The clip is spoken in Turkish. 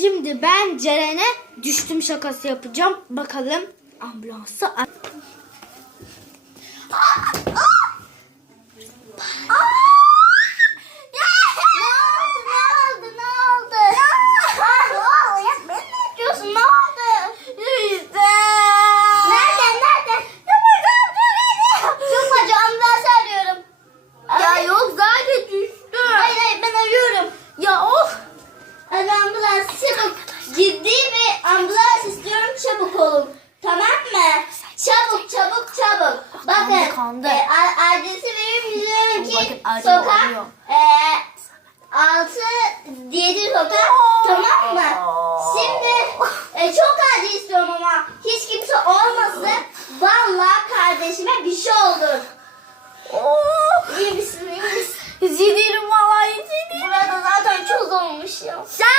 Şimdi ben Ceren'e düştüm şakası yapacağım. Bakalım ambulansı ambulans istiyorum çabuk olun. Tamam mı? Çabuk çabuk çabuk. Bakın e, adresi verir biliyorum ki Bakın, acı sokak oluyor. e, 6 7 sokak tamam mı? Şimdi e, çok acı istiyorum ama hiç kimse olmasın. Vallahi kardeşime bir şey olur. Oh. İyi misin? iyi misin? Zidirim vallahi zidirim. Burada zaten çok olmuş ya. Şaka.